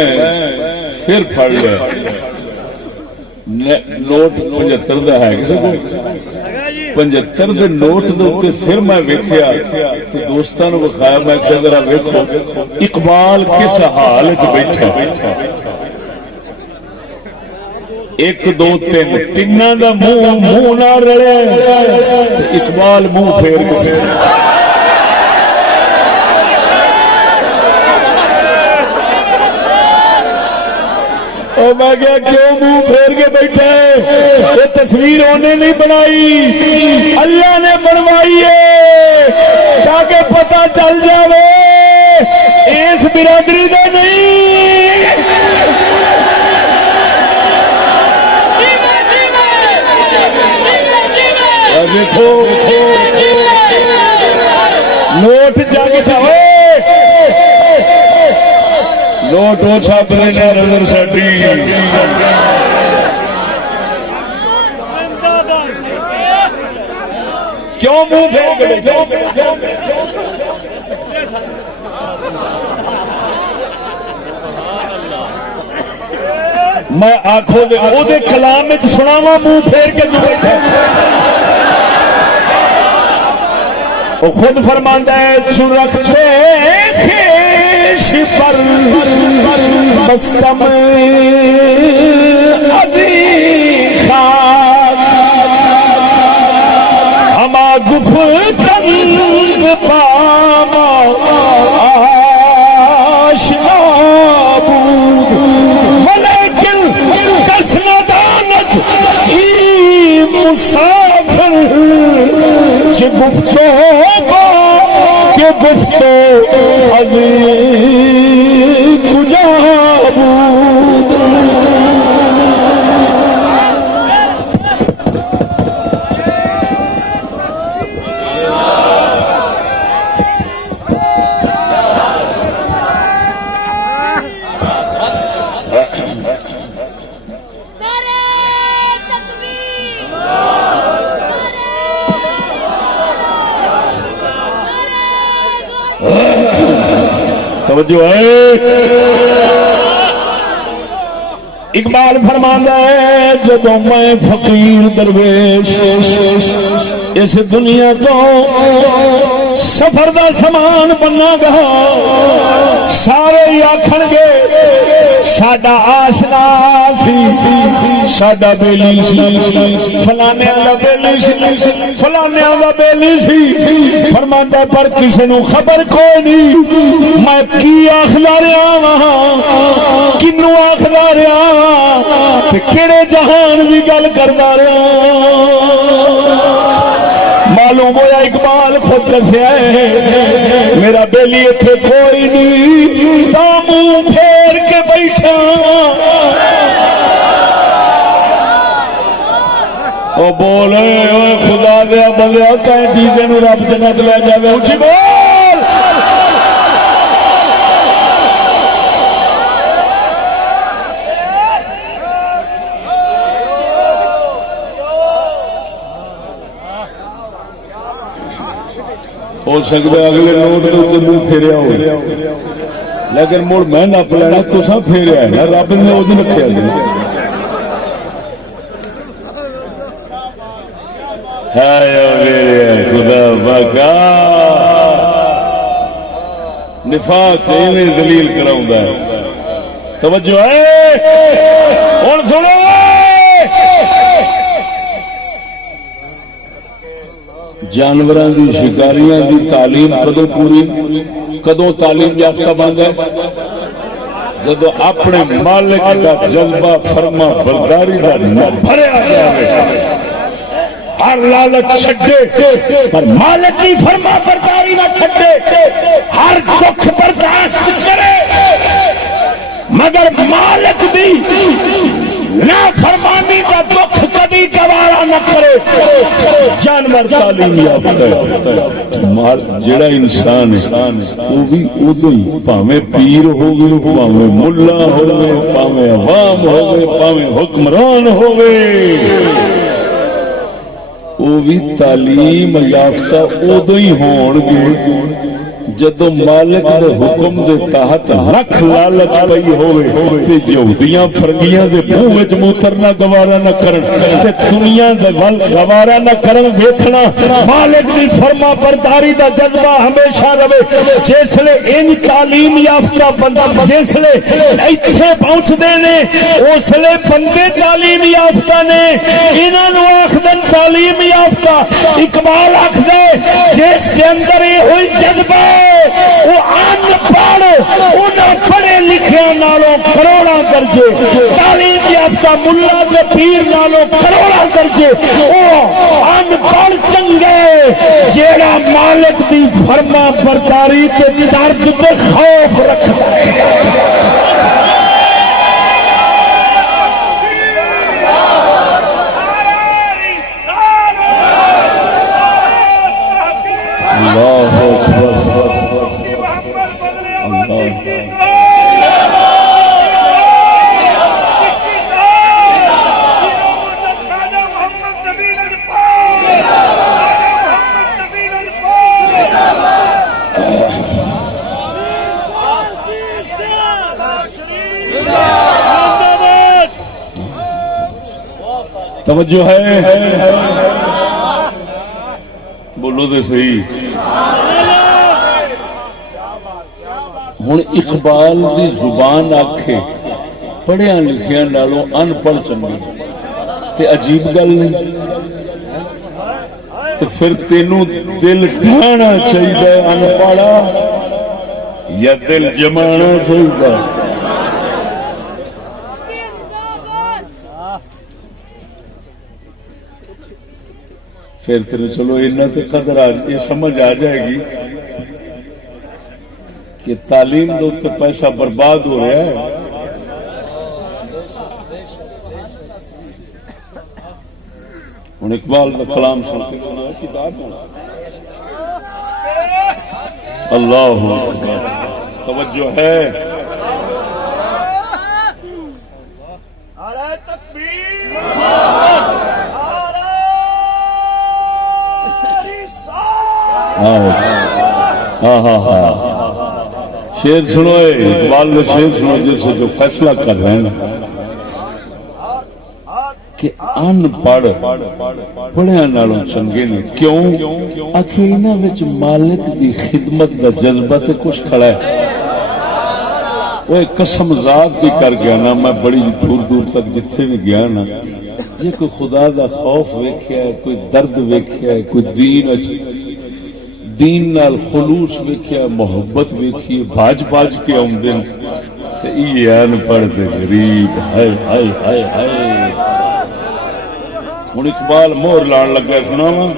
پھر پڑھ لیا نوٹ 75 دا ہے کسی کو 75 دے نوٹ دے پھر میں ویکھیا تو دوستاں نوں وکھایا میں کہ ذرا ویکھو اقبال کس حال وچ بیٹھا 1 2 3 تیناں دا منہ نہ رلے اقبال منہ پھیر کے میں کیا کیوں منہ پھیر کے بیٹھے یہ تصویر انہیں نہیں بنائی اللہ نے بنوائی ہے تاکہ پتہ چل جائے اس برادری کا نہیں دیکھو نوٹ جگ جائے نوٹ وہ چھاپ لینا نظر ساڈی کیوں منہ پھیر میں آنکھوں دے او دے کلام وچ سناواں منہ پھیر کے جو بیٹھا وہ خود فرماندا ہے چرختے خیش پر بستم ابھی خاک ہما گفتن پاما آشنا بود ولیکن کس نداند ای مسافر چه گفتو با که گفتو ابھی کجا بود توجہ ہے اقبال فرماندا ہے جدوں میں فقیر درویش اس دنیا تو سفر دا سامان بننا گا سارے ہی آکھن گے ساڈا آشنا سی ساڈا بیلی سی فلانے دا بیلی سی فلانے دا بیلی سی فرماندا پر کسی نو خبر کوئی نہیں میں کی آکھدا رہا ہاں کنوں آکھدا رہا ہاں تے کیڑے جہان دی گل کردا رہا معلوم ہویا اقبال خود دسیا ہے میرا بیلی اتنے کوئی نہیں تا منہ پھیر کے بیٹھا او بولے اوے خدا دیا بندیا کہیں چیزیں نو رب جنت لے جاوے اونچی بول ہو سکتا ہے اگلے نوٹ کے منہ پھیریا ہو لیکن مڑ میں نپ لینا تو سب پھیریا ہے نا رب نے وہ رکھا خدا بکا نفاق انہیں ذلیل کراؤں ہے توجہ ہے اور سنو جانوراں دی شکاریاں دی تعلیم کدو پوری کدو تعلیم یافتہ بن ہے جدو اپنے مالک دا جذبہ فرما برداری دا نہ بھریا جائے ہر لالچ چھڈے پر مالک کی فرما برداری نہ چھڈے ہر دکھ برداشت کرے مگر مالک دی نہ فرمانی کا دکھ کبھی گوارا نہ کرے جانور تعلیم یافتہ ہے جڑا انسان ہے وہ بھی ادو ہی پاویں پیر ہوگی پاویں ملا ہوگی پاویں عوام ہوگی پاویں حکمران ہوگی وہ بھی تعلیم یافتہ ادو ہی ہون گے جدو مالک دے حکم دے تحت رکھ لالچ پئی ہوئے تے یہودیاں فرنگیاں دے منہ وچ موترنا گوارا نہ کرن تے دنیا دے ول گوارا نہ کرن ویکھنا مالک دی فرما برداری دا جذبہ ہمیشہ رہے جسلے ان تعلیم یافتہ بندہ جسلے ایتھے پہنچدے نے اسلے بندے تعلیم یافتہ نے انہاں نو آکھدن تعلیم یافتہ اقبال آکھدے جس دے اندر یہ ہوئی جذبہ وہ ان پڑھ انہاں پڑھے لکھے نالوں کروڑاں درجے تعلیم یافتہ ملا تے پیر نالوں کروڑاں درجے وہ ان پڑھ چنگے جیڑا مالک دی فرما برداری تے درد تے خوف رکھدا ہے اللہ اکبر توجہ ہے بولو تو صحیح ہوں اقبال دی زبان آکھے پڑھیا لکھیا نالوں ان پڑھ چنگی تے عجیب گل نہیں تو پھر تینوں دل ڈھانا چاہیے ان پڑھا یا دل جمانا چاہیے پھر چلو اتنا تو قدر یہ سمجھ آ جائے گی کہ تعلیم دو تو پیسہ برباد ہو رہا ہے ہوں اقبال کا کلام سن کے کتاب اللہ توجہ ہے شیر سنو، اقبال نے شیر سنو جس سے جو فیصلہ کر رہے ہیں کہ ان پڑھ پڑھیا نالوں چنگے نے، کیوں آخر انہاں وچ مالک دی خدمت دا جذبہ تے کچھ کھڑا ہے۔ وہ قسم ذات دی کر گیا نا، میں بڑی دور دور تک جتھے بھی گیا نا، جے کوئی خدا دا خوف ویکھیا ہے، کوئی درد ویکھیا ہے، کوئی دین نال خلوص ویکھیا، محبت ویکھی، بھاج بھاج کے آمدے تے یہ ان پڑھ تے غریب، ہائے ہائے ہائے ہائے۔ ہن اقبال مہر لان لگا، سناواں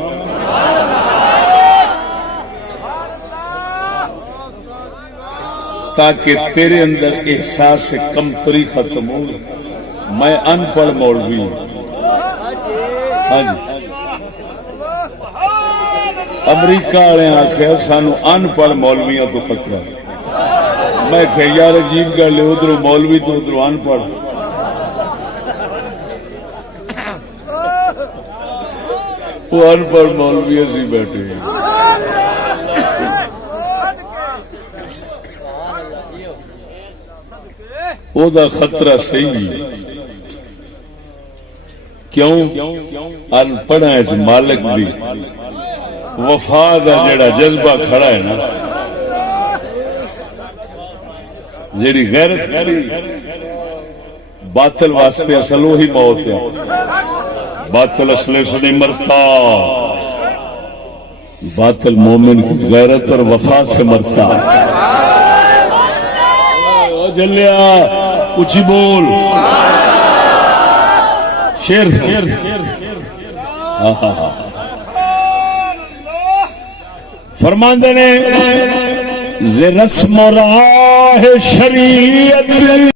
تاکہ تیرے اندر احساس کمتری ختم ہو۔ میں ان پڑھ مولوی ہوں، ہاں جی، امریکہ والے آخیا سانو ان پڑھ مولویاں تو خطرہ۔ میں کہ یار عجیب گل ہے، ادھر مولوی تو ادھر ان پڑھ۔ وہ ان پڑھ مولوی اسی بیٹھے ہیں۔ او دا خطرہ صحیح، کیوں ان پڑھا ہے مالک دی وفا دا جڑا جذبہ کھڑا ہے نا، جیڑی غیرت کھڑی باطل واسطے اصل وہی موت ہے، باطل اصلے سے نہیں مرتا، باطل مومن کی غیرت اور وفا سے مرتا۔ جلیا کچھ بول شیر فرماندے نے ز رسم و راہ شریعت